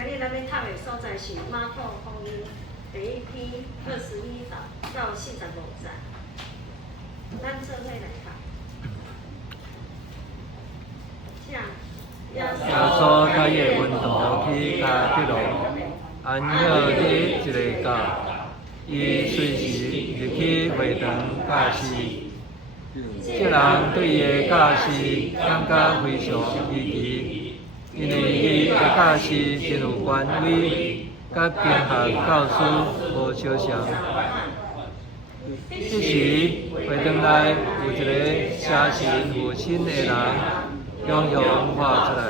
今日咱要读的所在是马可福音第一篇21到45节，咱做伙来读。耶稣甲伊的门徒去加比罗，安歇伫一个教，伊随时入去会堂教示。这人对伊的教示感觉非常稀奇，因为伊的教示真有权威，甲经学教师无相像。这时，会堂内有一个写信父亲的人，向向画出来。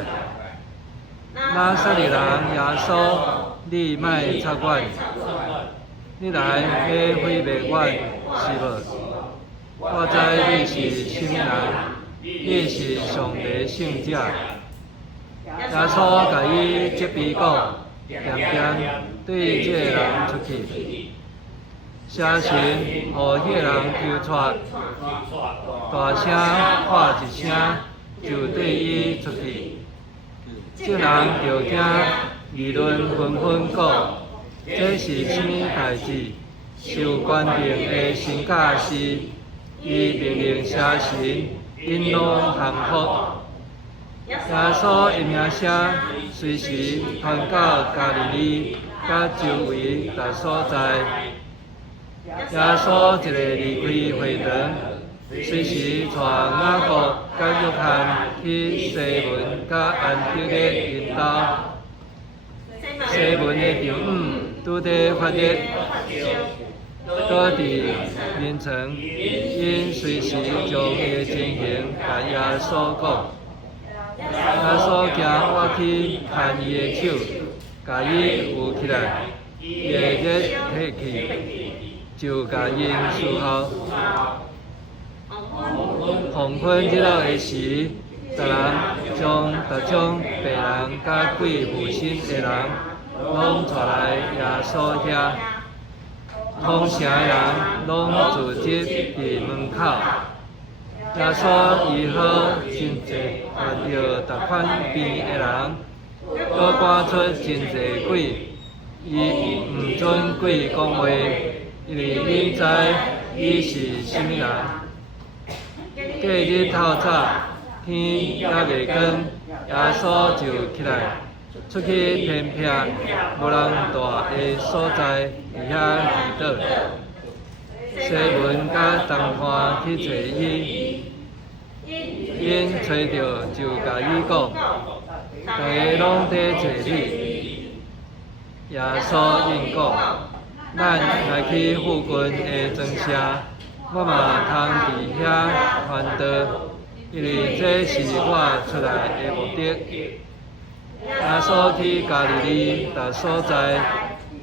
拿撒勒人耶稣，你莫插阮，你来要毁灭阮是无？我知你是什么人，你是上帝圣者。耶稣甲伊责备讲，渐渐对这个人出去。写信，互迄个人求出，大声喊一声，就对伊出去。这人就惊，议论纷纷讲，这是什么代志？受权柄的神教师，伊命令写信，引拢降服。耶稣的名声随时传到加利利，甲周围大所在。耶稣一个离开会堂，随时带雅各甲约翰去西门甲安提阿因兜。西门的丈夫拄在发热，倒伫眠床，因随时将伊的情形甲耶稣讲。耶稣行过去牵伊的手，甲伊扶起来，伊的热退去。就甲因伺候。黄昏日落的时，逐人将各种病人甲鬼附身的人，拢带来耶稣遐。通城的人拢聚集伫门口。耶稣医好真济患着逐款病的人，搁赶出真济鬼，伊毋准鬼讲话。因为因知伊是什么人。隔日透早，天还未光，耶稣就起来，出去偏僻无人住的所在，伫遐祈祷。西门甲东岸去找伊，因找着就甲伊讲，大家拢在找你。耶稣应讲。咱来去附近的庄舍，我嘛通伫遐传道，因为这是我出来的目的。耶稣去加利利大所在，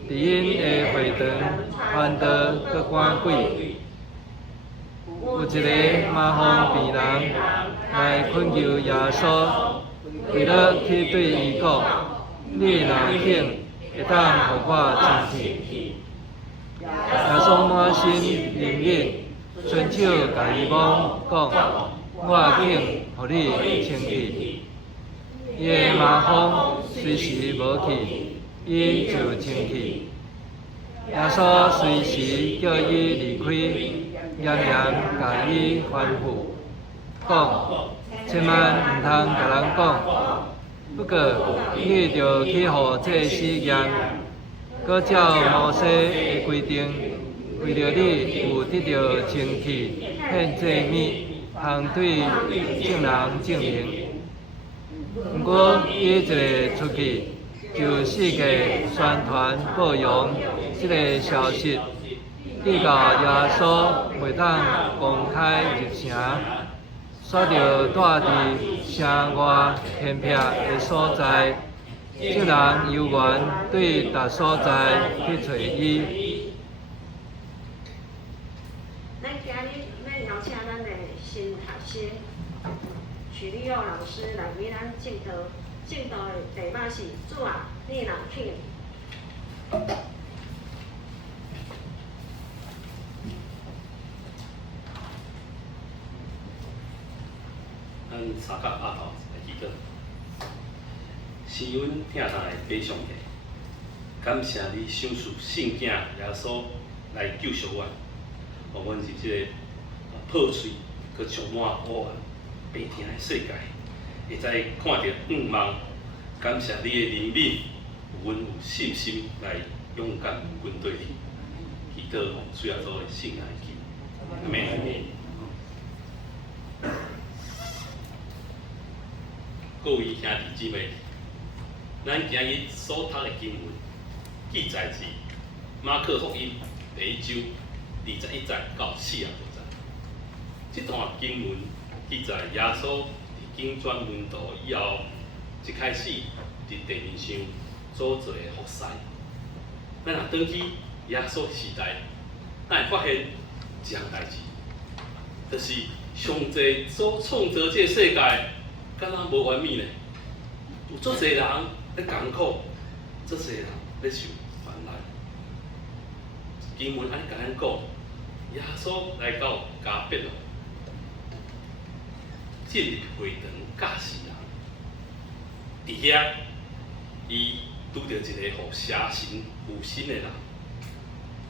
伫因的会堂传道，搁赶鬼。有一个麻风病人来恳求耶稣，为了去对伊讲，你若肯，会当互我清气。耶稣满心怜悯，伸手甲伊摸，讲：我肯互你清气。伊的麻风随时无去，伊就清气。耶稣随时叫伊离开，严严甲伊吩咐，讲：千万毋通甲人讲。不过，你着去互这死验。搁照摩西的规定，为着你有得到清气，献祭物，通对众人证明。毋过伊一个出去，就世界宣传播扬这个消息，直到耶稣袂当公开入城，煞着住伫城外偏僻的所在。这人游园对大所在去找伊。咱今日要邀请咱的新学生许立佑老师来为咱证道。证道的题目是“主啊，你若肯”。咱查考阿头来祈祷。是阮疼爱的弟兄弟，感谢你赏赐圣囝耶稣来救赎阮，互阮是即个破碎、佮充满黑暗、白天的世界，会使看到光芒。感谢你的怜悯，有阮有信心来勇敢面对你。祈祷主耶稣的圣爱记，阿门。各位兄弟姊妹，咱今日所读的经文，记载自马可福音第1章21节到45节。这段经文记载耶稣伫经转门徒以后，一开始伫地面上所做的服侍。咱若转去耶稣时代，咱会发现一项代志，就是上帝所创造这个世界，敢若无完美呢？有足侪人咧艰苦，足侪人咧受烦难。经文安尼甲咱讲，耶稣来到加别罗，进入会堂教示人。伫遐，伊拄着一个互邪神附身的人。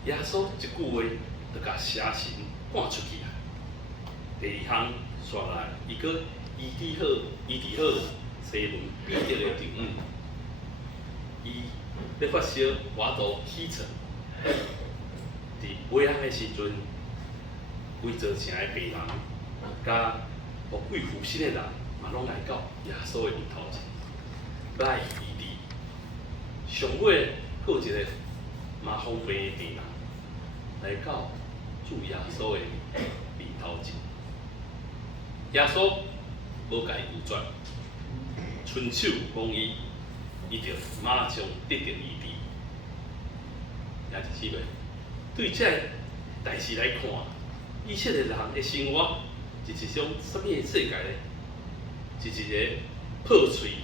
耶稣一句话就甲邪神赶出去啊！第2项，续来，伊阁医治好西门彼得的丈夫，伊咧发烧跋肚起床，伫尾暗的时阵，规造城的病人，甲互鬼附身的人，嘛拢来到耶稣的面头前，来医治。上尾，佫有一个麻风病的病人，来到主耶稣的面头前。耶稣无甲伊拒绝，伸手帮伊，伊就马上得到医治。兄弟姊妹，对这代志来看，以色列人的生活是一种什么的世界呢？是一个破碎、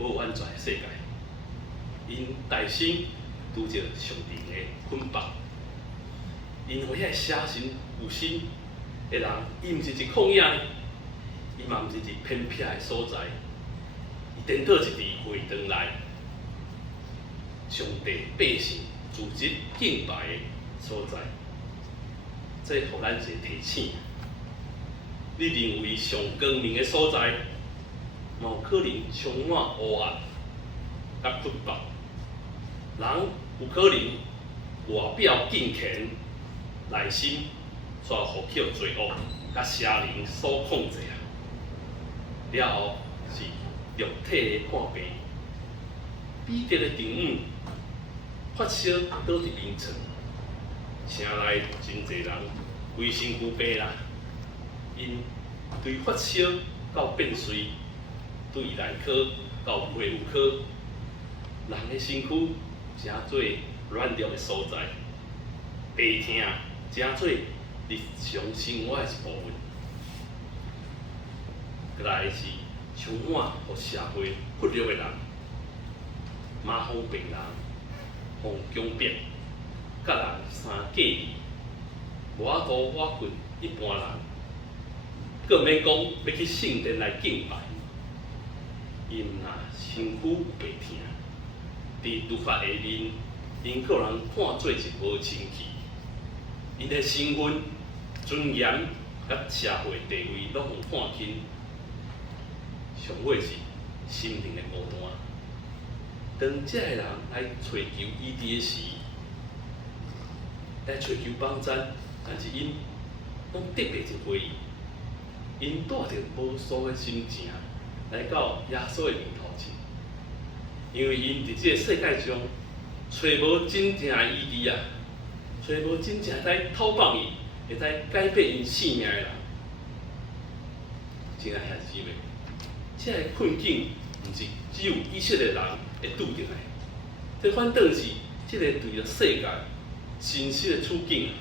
无安全的世界。因大心拄着上帝的捆绑，因为遐邪神附身的人，伊毋是一旷野，伊嘛毋是一偏僻的所在，伊颠倒是伫会堂内，上帝百姓自职敬拜的所在。这互咱一个提醒：你认为上光明的所在，嘛有可能充满黑暗甲捆绑。人有可能外表敬虔，内心却互叫罪恶甲邪灵所控制啊。了后是肉体的看病，彼得的丈夫发烧倒伫眠床，城内真侪人规身躯病啦，因对发烧到变衰，对内科到皮肤科，人的身躯成做软弱的所在，病痛成做日常生活的一部分。再来是充满互社会忽略的人，麻风病人、患强病，甲人相隔离，我多我困，一般人，更免讲要去圣殿来敬拜，因若身躯有病痛，伫律法下面，因个人看做是无清气，因的身份、尊严甲社会地位拢互看轻。上尾是心灵的孤单。当这个人来寻求医治的时，来寻求帮助，但是因拢得袂一回，因带着无数的心情来到耶稣的面头前，因为因伫这个世界上找无真正的医治啊，找无真正会使讨帮伊、会使改变因性命的人。亲爱兄弟姊妹，这个困境毋是只有以色列人会拄着的，这反倒是这个对着世界真实的处境啊。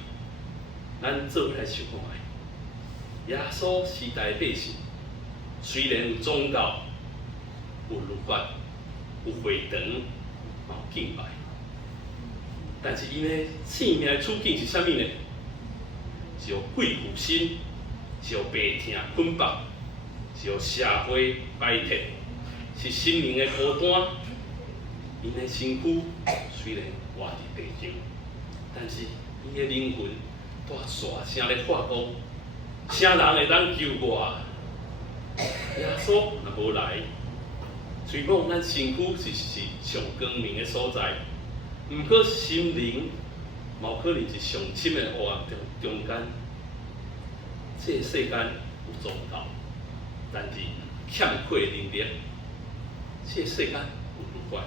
咱做伙来想看下，耶稣时代的百姓虽然有宗教、有律法、有会堂、有敬拜，但是因的生命的处境是啥物呢？是互鬼附身，是互病痛捆绑，是互社会摆脱，是心灵的孤单，因的身躯虽然活伫地上，但是因的灵魂带大声咧发光，啥人会当救我？耶稣若无来，虽讲咱身躯是上光明的所在，毋过心灵嘛有可能是上深的黑暗中间。这个世间有宗教，但是欠缺能力；这个世间有律法，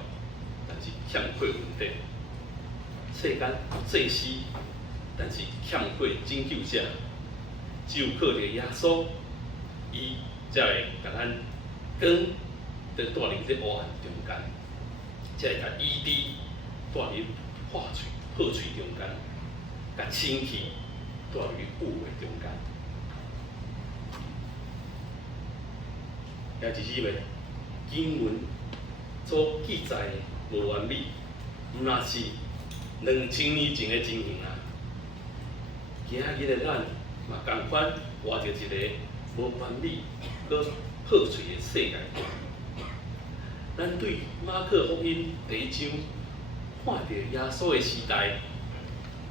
但是欠缺稳定；世间有祭司，但是欠缺拯救者。只有靠着耶稣，伊才会甲咱光在带入这黑暗中间，才会甲医治带入破嘴中间，甲清气带入污秽中间。也就是因为经文所记载的无完美，毋若是2000年前的情形啊。今日的咱嘛同款活着一个无完美、搁破碎的世界。咱对马可福音第1章看到耶稣的时代，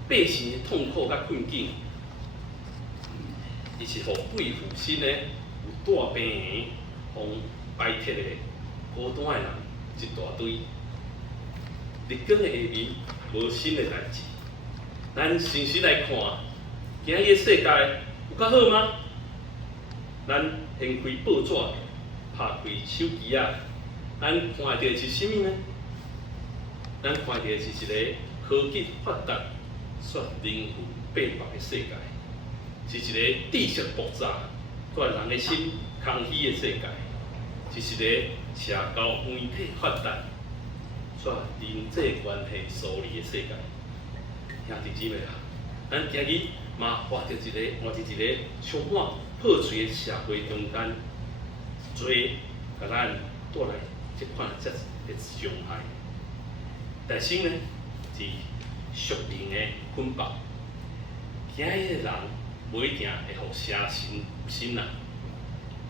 百姓的痛苦甲困境，伊是互贵妇身的有大病的。互排斥的孤单的人一大堆，日光的下面无新的代志。咱诚实来看，今日的世界有较好吗？咱掀开报纸，拍开手机啊，咱看到的是甚物呢？咱看到的是一个科技发达、却灵魂变白的世界，是一个知识爆炸、却人的心空虚的世界。是一个社交媒体发达、却人际关系疏离的世界。兄弟姊妹啊，咱今日嘛活在一个充满破碎的社会中间，罪甲咱带来这款的伤害。但是呢，是属灵的捆绑。今日的人无一定会互邪神信啊，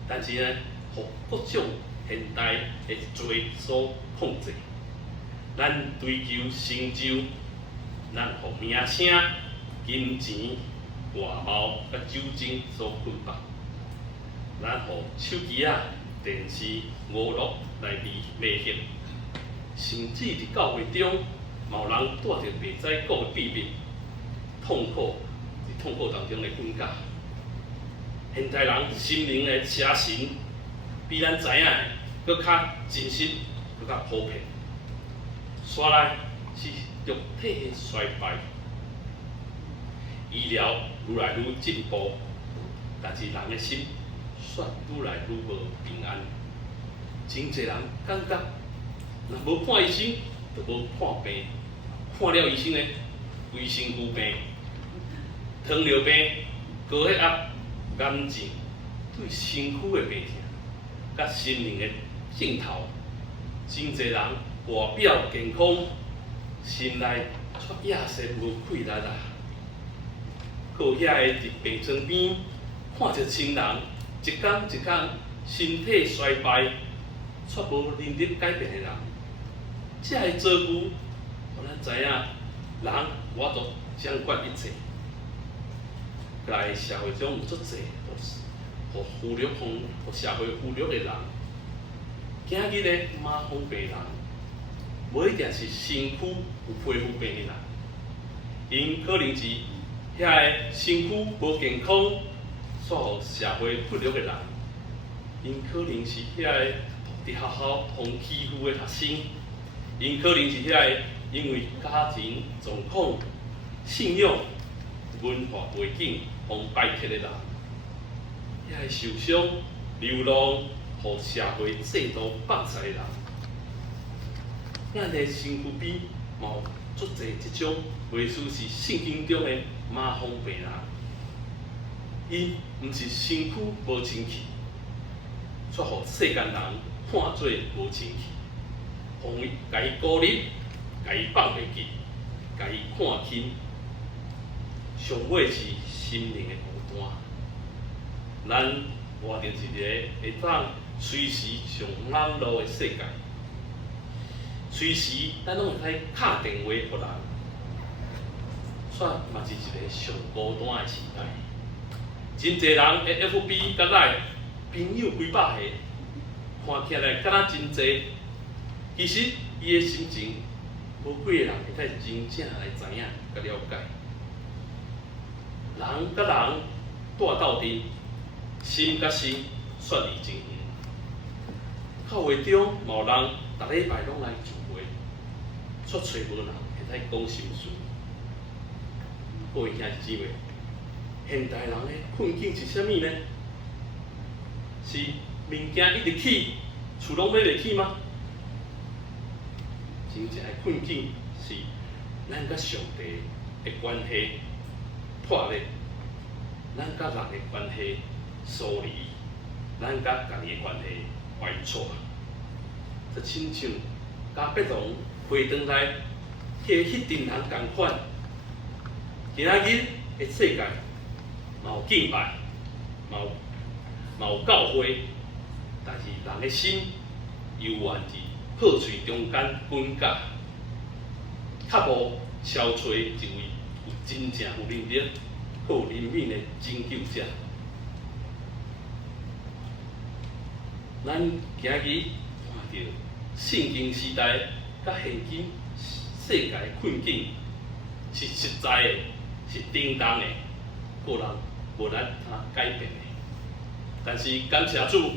但是呢，互各种现代的罪所控制。咱追求成就，咱互名声、金钱、外貌甲酒精所捆绑。咱互手机啊、电视、娱乐来迷惑，甚至伫教会中，嘛有人带着袂知讲的秘密，痛苦伫痛苦当中的分解。现代人心灵的邪神，比咱知影的搁较真实，搁较普遍。刷来是肉体的衰败，医疗愈来愈进步，但是人的心却愈来愈无平安。真侪人感觉，若无看医生，就无看病；看了医生呢，规身躯病，糖尿病、高血压、癌症，对身躯的病痛，甲心灵的症头，真侪人外表健康，心内却野生无气力啊！搁有遐个伫病床边看着亲人一天一天身体衰败，却无能力改变的人，这个遭遇，互咱知影，人我着掌管一切。在社会中有足侪互忽略、互社会忽略的人，今日的麻风病人，无一定是身躯有皮肤病的人，因可能是遐个身躯无健康，所互社会忽略的人，因可能是遐个伫学校互欺负的学生，因可能是遐个因为家庭状况、信仰、文化背景互排斥的人，遐个受伤、流浪、互社会制度绑架的人。咱的身躯边嘛有足侪即种类似是圣经中的麻风病人，伊毋是身躯无清气，却互世间人看做无清气，互伊甲伊孤立，甲伊放袂记，甲伊看轻，上尾是心灵的孤单。咱活着一个会当随时上忙碌的世界，随时咱拢会使敲电话互人，煞嘛是一个上孤单的时代。真侪人的 FB 甲 Line 朋友几百个，看起来敢若真侪，其实伊的心情，无几个人会使真正来知影甲了解。人甲人带斗阵，心甲心雪离真远。教会中嘛有人逐礼拜拢来聚会，却找无人会使讲心事。各位兄弟姊妹，现代人的困境是啥物呢？是物件一直起，厝拢买袂起吗？真正的困境是咱甲上帝的关系破裂，咱甲人的关系疏离，咱甲家己的关系坏错。就亲像甲别人回转来，迄阵人共款。今仔日的世界嘛有敬拜，嘛有教会，但是人的心犹原伫破碎中间滚甲，较无消找一位有真正有能力、有怜悯的拯救者。咱今日看到圣经时代甲现今世界的困境是实在的，是叮当的，个人无咱通改变的。但是感谢主，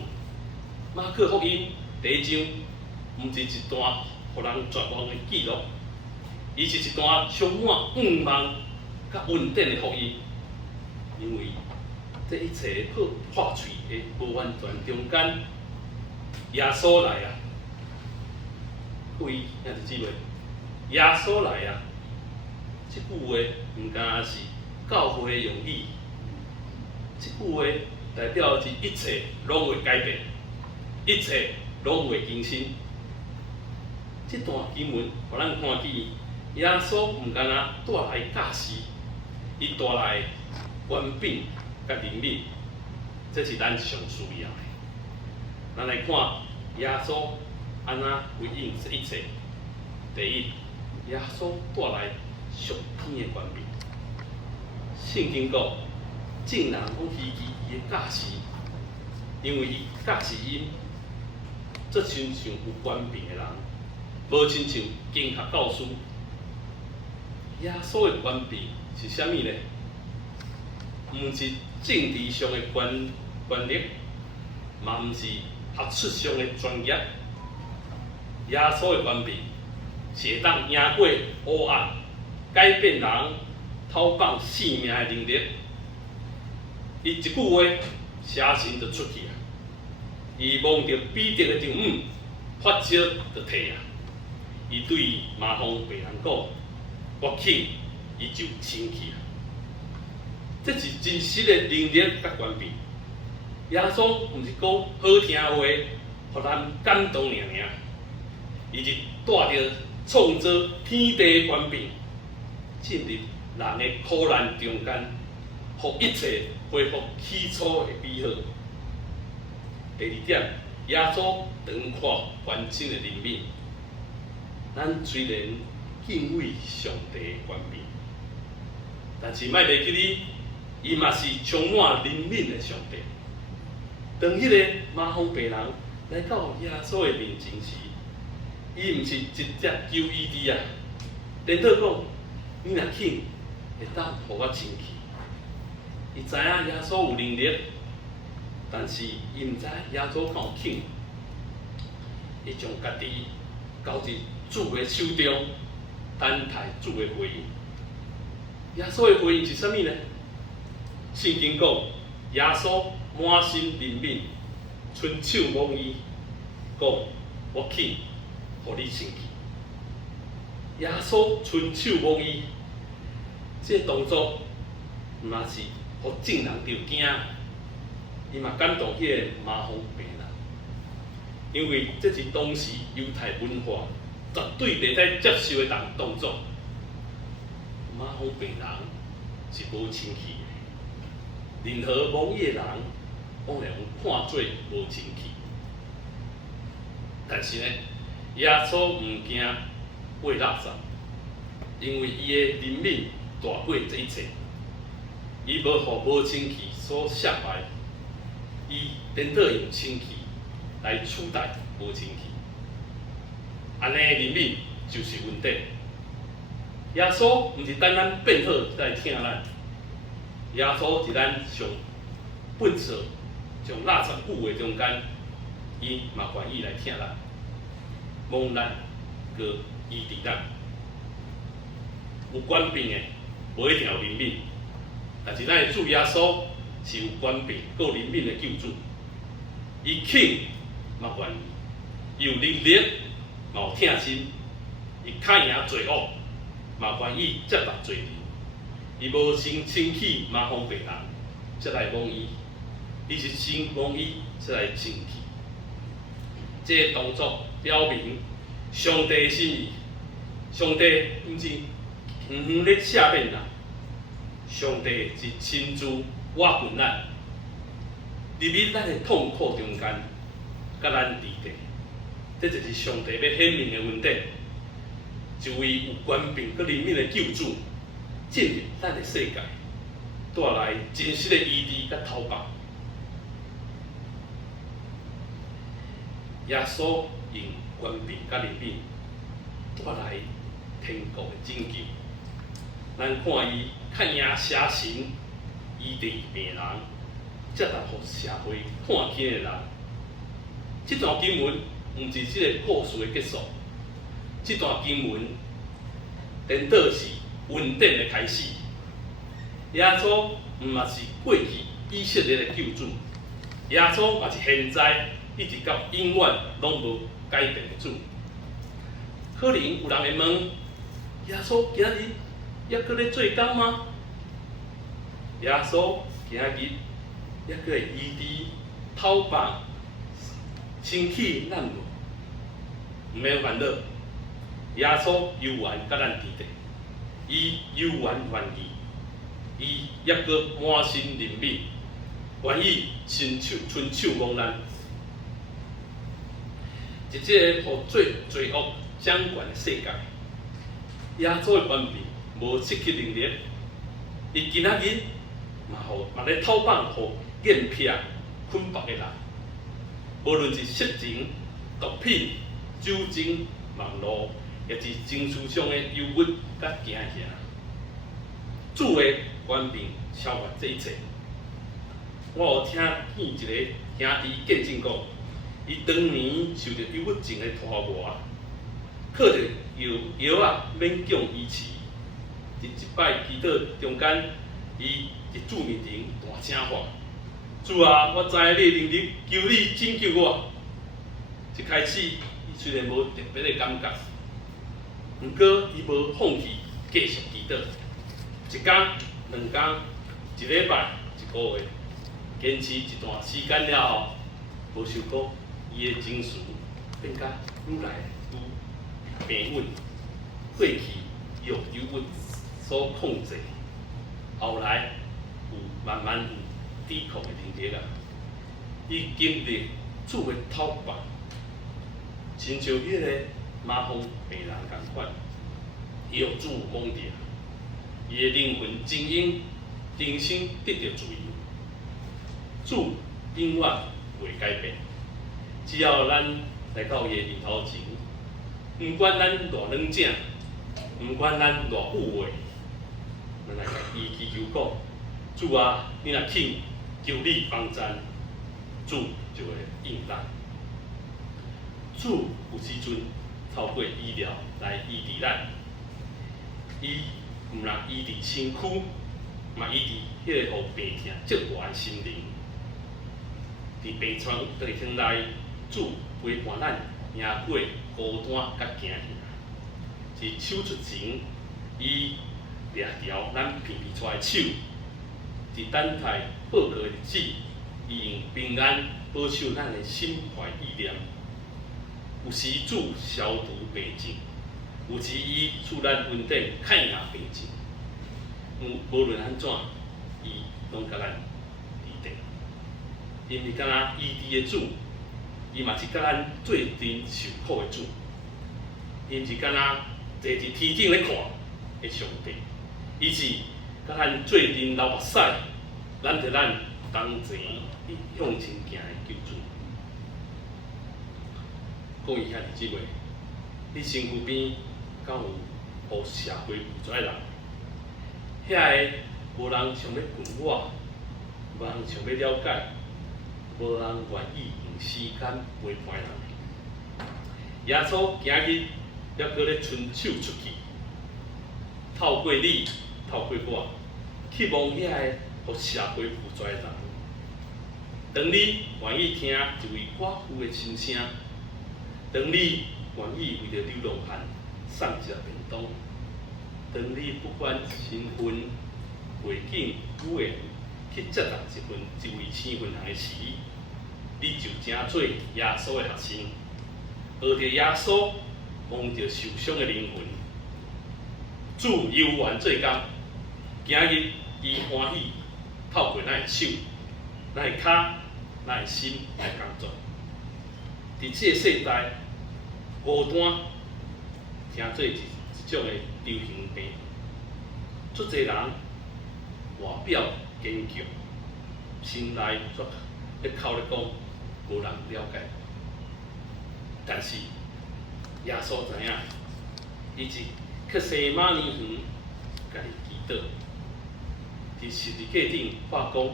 马可福音第1章，毋是一段互人绝望的记录，伊是一段充满盼望甲稳定的福音。因为这一切破碎的无完全中间，耶稣来啊！各位兄弟姊妹，耶稣来啊！这句话毋单是教会的用语，这句话代表是一切拢会改变，一切拢会更新。这段经文互咱看见，耶稣毋单带来教示，伊带来权柄甲怜悯，这是咱上需要的。咱来看耶稣安怎回应这一切。第一，耶稣带来上天的权柄。圣经讲，众人拢希奇伊的教示，因为伊教示因，这亲像有权柄的人，无亲像经学教师。耶稣的权柄是啥物呢？毋是政治上的权力，嘛毋是学术上的专业。耶稣的权柄是会当赢过黑暗，改变人、偷放性命的能力。伊一句话，车身就出去啊！伊望着彼得的丈夫发烧就退啊！伊对麻风病人讲：“我请，伊就清去啊！”这是真实的能力甲权柄。耶稣毋是讲好听话，互人感动尔，伊是带着创造天地的权柄，进入人的苦难中间，互一切恢复起初的美好。第二点，耶稣长看凡心的怜悯。咱虽然敬畏上帝的权柄，但是莫袂记哩，伊嘛是充满怜悯的上帝。当迄个麻风病人来到耶稣的面前时，伊毋是直接求医治啊，颠倒讲，你若肯，会当互我清气。伊知影耶稣有能力，但是伊毋知耶稣敢有肯。伊将家己交伫主的手中，等待主的回应。耶稣的回应是啥物呢？圣经讲，耶稣满心怜悯，伸手摸伊，讲：“我肯，互你清气。”耶稣伸手摸伊，这动作嘛是互众人着惊，伊嘛感动迄个麻风病人，因为这是当时犹太文化绝对袂使接受的动作。麻风病人是无清气的，任何无义的人，往往看做无清气。但是呢，耶稣唔惊为垃圾，因为伊的怜悯大过这一切。伊无互无清气所吓败，伊颠倒用清气来取代无清气。安尼的怜悯就是恩典。耶稣毋是等咱变好才来疼咱，耶稣是咱上本色、上垃圾久的中间，伊嘛愿意来疼咱，望咱个医治咱。有官病的，无一定有怜悯，但是咱的主耶稣是有官病、有怜悯的救主。伊肯嘛愿意，伊有能力嘛有疼心，伊较赢罪恶。嘛愿意接纳罪人，伊无先清气麻烦别人，才来望伊；伊是先望伊，才来清气。这个动作表明上帝的心意。上帝毋是远远咧赦免人，上帝是亲自挖掘咱，入去咱的痛苦中间，甲咱治地。这就是上帝要显明的恩典。一位有权柄佮怜悯的救主进入咱的世界，带来真实的医治佮头发。耶稣用权柄佮怜悯带来天国的拯救。咱看伊较赢邪神，医治病人，接纳互社会看见的人。这段经文毋是这个故事的结束。这段经文颠倒是恩典的开始。耶稣毋嘛是过去以色列的救主，耶稣嘛是现在一直到永远拢无改变的主。可能有人会问：耶稣今日还搁咧做工吗？耶稣今日还搁会医治、讨病、清气难无？毋免烦恼。耶稣有缘甲咱治地，伊有缘愿意，伊也搁满心怜悯，愿意伸手伸手望咱。一个互罪恶掌权的世界，耶稣的权柄无失去能力，伊今仔日嘛咧讨放互瘾癖、捆绑的人，无论是色情、毒品、酒精、网络。也是情绪上的忧郁甲惊吓，主的权柄超越这一切。我有听一个兄弟见证讲，伊当年受着忧郁症的拖磨，靠着药啊勉强医治。一摆祈祷中间，伊伫主面前大声喊：主啊，我知影你能力，求你拯救我。一开始，伊虽然无特别的感觉。毋过，伊无放弃，继续祈祷。一天、两天、一礼拜、一个月，坚持一段时间了后，无想到伊的情绪变甲愈来愈平稳。过去用忧郁所控制，后来有慢慢有抵抗的能力啊。伊经历主的讨伐，亲像迄个麻风病人共款，伊有主蒙着，伊的灵魂真因人生得到自由。主永远袂改变，只要咱来到伊的面头前，毋管咱偌软正，毋管咱偌腐坏，咱来甲伊祈求讲：主啊，你若肯求你帮咱，主就会应咱。主有时阵透过医疗来医治咱，伊毋但医治身躯，嘛医治迄个互病痛折磨的心灵。伫病床地厅内，主陪伴咱赢过孤单甲惊吓。伫手术前，伊掠条咱鼻出来的手；伫等待报告的日子，伊用平安保守咱的心怀意念。有时主消除病症，有时伊赐咱恩典抗赢病症。无论安怎，伊拢甲咱治定。因为敢若医治的主，伊嘛是甲咱做阵受苦的主，伊毋是敢若坐伫天顶咧看的上帝，伊是甲咱做阵流目屎，咱着咱同齐向前行的救主。各位兄弟姊妹，你身躯边敢有互社会有跩人？遐个无人想要问我，无人想要了解，无人愿意用时间陪伴人。耶稣今日还搁咧伸手出去，透过你，透过我，去望遐个互社会有跩人。当你愿意听一位寡妇的心声，当你愿意为着流浪汉送一个便当，当你不管身份、背景、语言，去接纳一位生分人的时，你就正做耶稣的学生，学着耶稣望着受伤的灵魂。主有缘做工，今日伊欢喜透过咱的手、咱的脚、咱的心来工作。伫这个世代，孤单成做一种的流行病，足侪人外表坚强，心内却咧口咧讲无人了解。但是耶稣知影，伊是克西马尼园家己祈祷，伫十字架顶发讲：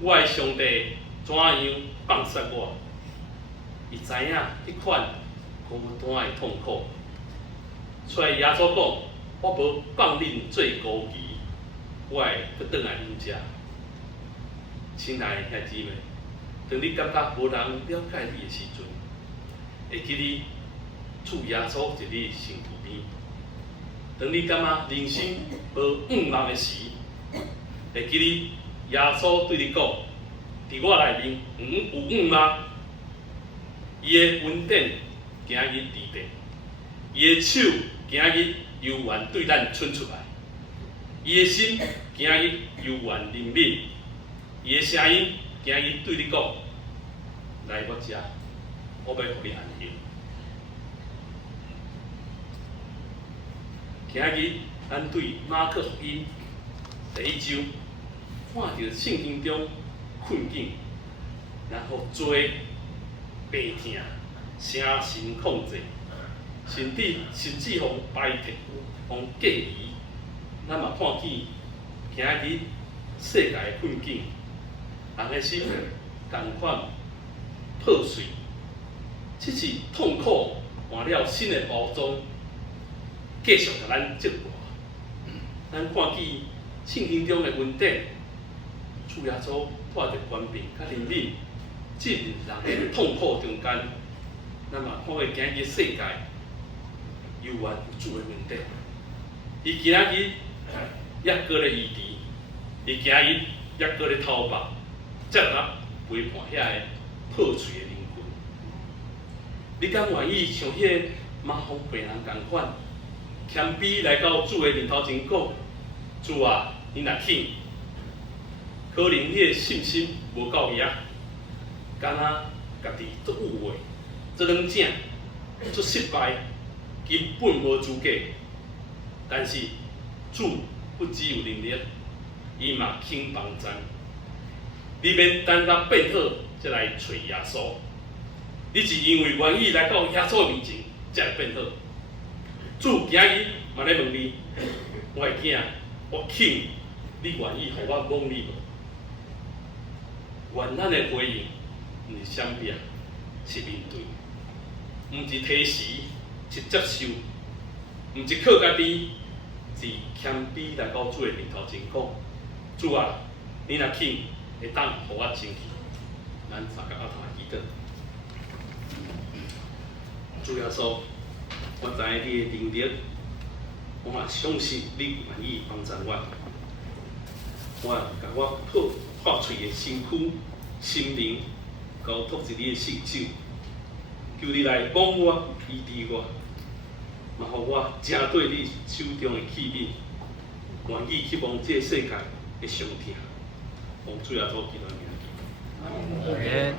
我的上帝怎样放杀我？伊知影迄款孤单的痛苦，所以耶稣讲：我无放恁做孤儿，我会去转来恁遮。亲爱的兄姊妹，当你感觉无人了解你的时阵，会记你主耶稣伫你身躯边；当你感觉人生无盼望的时，会记你耶稣对你讲：伫我内面有盼望。伊的恩典今日伫地，伊的手今日悠然对咱伸出来，伊的心今日悠然灵敏，伊的声音今日对你讲：来我遮，我要互你安息。今日咱对马可福音第1章，看到圣经中困境，然后做病痛、声神控制，甚至互排斥、互隔离。咱嘛看见今日世界的困境，人的心同款破碎，这是痛苦换了新的包装，继续甲咱折磨。咱看见圣经中的恩典，主耶稣带着权柄甲怜悯，进入人的痛苦中间。咱嘛看到今日世界有缘有主的恩典，伊今日还搁咧医治，伊今日还搁咧头目接纳陪伴遐个破碎的灵魂。你敢愿意像迄个麻风病人同款，谦卑来到主的面头前讲：主啊，你若肯，可能迄个信心无够野，敢若家己足有话，足软正，足失败，根本无资格。但是主不只有能力，伊嘛肯帮咱。你免等到变好才来找耶稣，你是因为愿意来到耶稣面前才会变好。主今日嘛咧问你，我的囝，我肯，你愿意互我帮你无？愿咱的回应，毋是闪避，是面对，毋是提示，是接受，毋是靠家己，是谦卑来到主的面头前讲：主啊，你若肯，会当互我升去。咱三个阿头祈祷。主耶稣，我知影你的能力，我嘛相信你愿意帮助我。我甲我破碎的身躯、心灵交托伫你的圣手，求你来帮我、医治我，嘛互我正对你手中的器皿，愿意去望这个世界的上天。奉主耶稣基督的名。阿门。